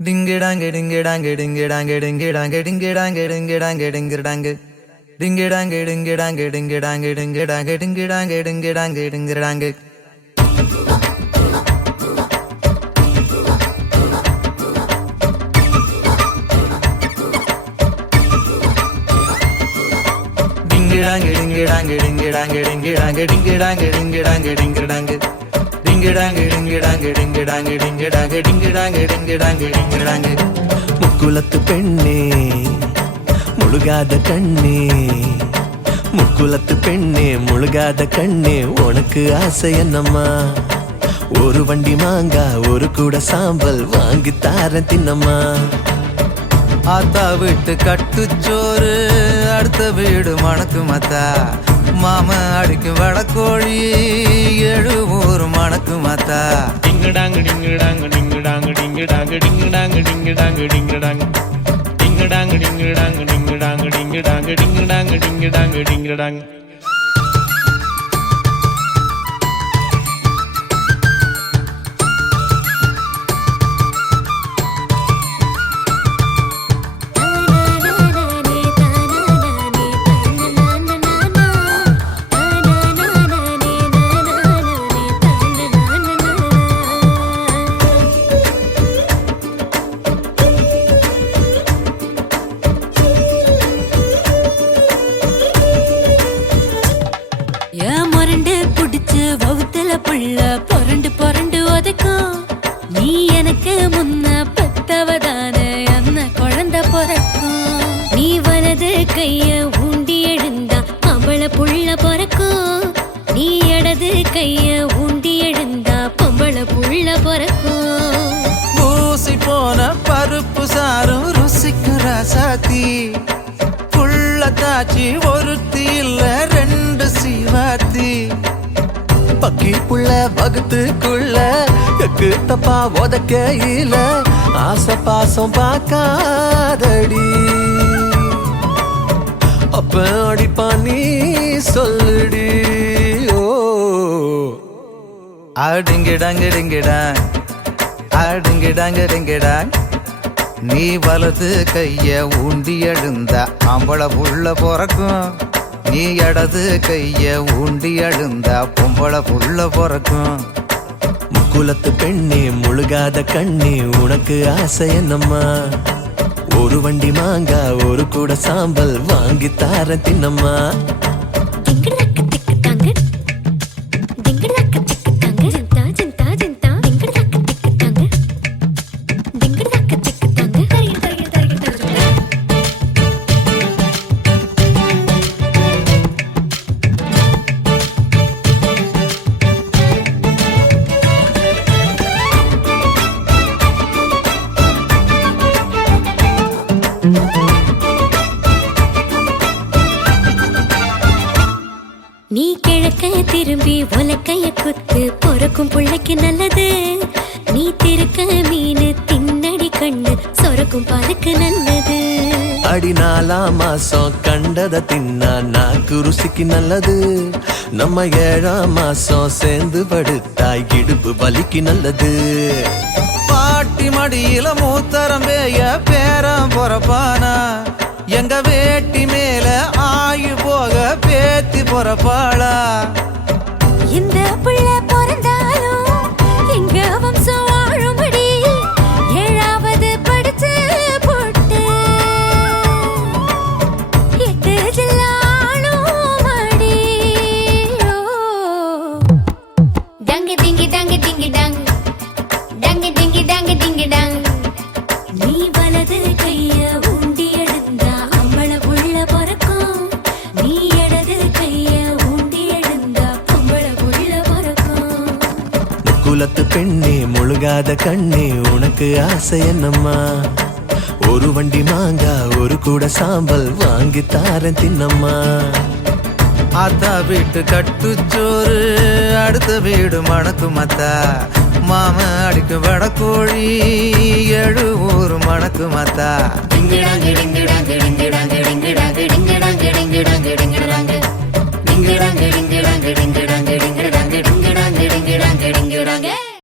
Ding-a-dang, ding-a-dang, ding-a-dang, ding-a-dang, ding-a-dang, ding-a-dang, ding-a-dang. Ding-a-dang, ding-a-dang, ding-a-dang, ding-a-dang, ding-a-dang, ding-a-dang, ding-a-dang. Ding-a-dang, ding-a-dang, ding-a-dang, ding-a-dang, ding-a-dang, ding-a-dang, ding-a-dang. Ding-a-dang, ding-a-dang, ding-a-dang, ding-a-dang, ding-a-dang, ding-a-dang, ding-a-dang. முக்குலத்து பெண்ணே முழுகாத கண்ணே, முக்குலத்து பெண்ணே முழுகாத கண்ணே, உனக்கு ஆசை என்னம்மா? ஒரு வண்டி மாங்கா ஒரு கூட சாம்பல் வாங்கி தாரன் தின்னம்மா. ஆத்தா வீட்டு கட்டுச்சோறு அடுத்த வீடு மணக்கு மத்தா, மாம அடிக்கும் வடக்கோழி 7 ஊர் மணக்கு மத்தா. டிங்குடாங்கு டிங்குடாங்கு டிங்குடாங்கு டிங்குடாங்கு டிங்குடாங்கு டிங்குடாங்கு டிங்குடாங்கு டிங்குடாங்கு டிங்குடாங்கு டிங்குடாங்கு டிங்குடாங்கு டிங்குடாங்கு டிங்குடாங்கு டிங்குடாங்கு. புள்ள பொரண்டு பொரண்டு உதைக்கும், நீ எனக்கு முன்ன பெத்தவதான அந்த குழந்தை பொறக்கும். நீ வலது கைய ஊண்டி எழுந்தா அவள புள்ள பொறக்கும், நீ இடது கைய ஊண்டி எழுந்தா பொம்பள புள்ள பொறக்கும். பூசி போன பருப்பு சாரும் ருசிக்குற சாத்தி, புள்ள தாச்சி ஒருத்தி இல்ல 2 சீவாத்தி. பக்கி புள்ள பகுத்துக்குள்ள எக்கு தப்பா உதக்கையில ஆசை பாசம் பார்க்காதடி. அப்ப அடிப்பா நீ சொல்லுடி. ஓ அடிங்கிடாங்க டிங்கிடாங், அடிங்கிடாங்க டிங்கிடாங். நீ வலது கைய ஊண்டி எழுந்தா ஆம்பள புள்ள பொறக்கும், நீ இடது கைய ஊண்டி எழுந்தா பொம்பள புள்ள பொறக்கும். முக்குலத்து பெண்ணே முழுகாத கண்ணே, உனக்கு ஆசை என்னம்மா? ஒரு வண்டி மாங்கா ஒரு கூட சாம்பல் வாங்கி தார தின்னம்மா. நீ கிழக்க திரும்பி உலக்கைய குத்து பொறக்கும் புள்ளைக்கு நல்லது. நீ திருக்க மீன் தின்னடி கண்ணு சொரக்கும் பாலுக்கு நல்லது. அடி 4 மாசம் கண்டத தின்னா நாக்கு ருசிக்கு நல்லது. நம்ம 7ஆம் மாசம் சேர்ந்து படுத்தாய் இடுப்பு வலிக்கு நல்லது. பாட்டி மடியில மூத்தரம்பேய பேரம் பொறப்பானா, எங்க வேட்டி மேல ஆயு போக பேத்தி பொறப்பாளா. இந்த புள்ள பிறந்தாலும் எங்க வம்சம் வாழும்படி 7ஆவது படிச்சு போட்டு 8 ஜில்லாலும் மடி. டங்கு டிங்கி டங்கு டிங்கி டங், டங்கு டிங்கி டங்கு டிங்கி டங். நீ வலது கைய ஊண்டி எழுந்தா அம்பள புள்ள பொறக்கும், நீ இடது கைய ஊண்டி எழுந்தா பொம்பள புள்ள பொறக்கும். முக்குலத்து பெண்ணே முழுகாத கண்ணே, உனக்கு ஆசை என்னம்மா? ஒரு வண்டி மாங்கா ஒரு கூட சாம்பல் வாங்கி தாரன் தின்னம்மா. ஆத்தா வீட்டு கட்டுச்சோறு அடுத்த வீடு மணக்கு மத்தா, மாம அடிக்கும் வடக்கோழி 7 ஊர் மணக்கு மத்தா. டிங்கிடாங்கு டிங்கிடாங்கு டிங்கிடாங்கு டிங்கிடாங்கு டிங்கிடாங்கு டிங்கிடாங்கு டிங்கிடாங்கு டிங்கிடாங்கு டிங்கிடாங்கு டிங்கிடாங்கு.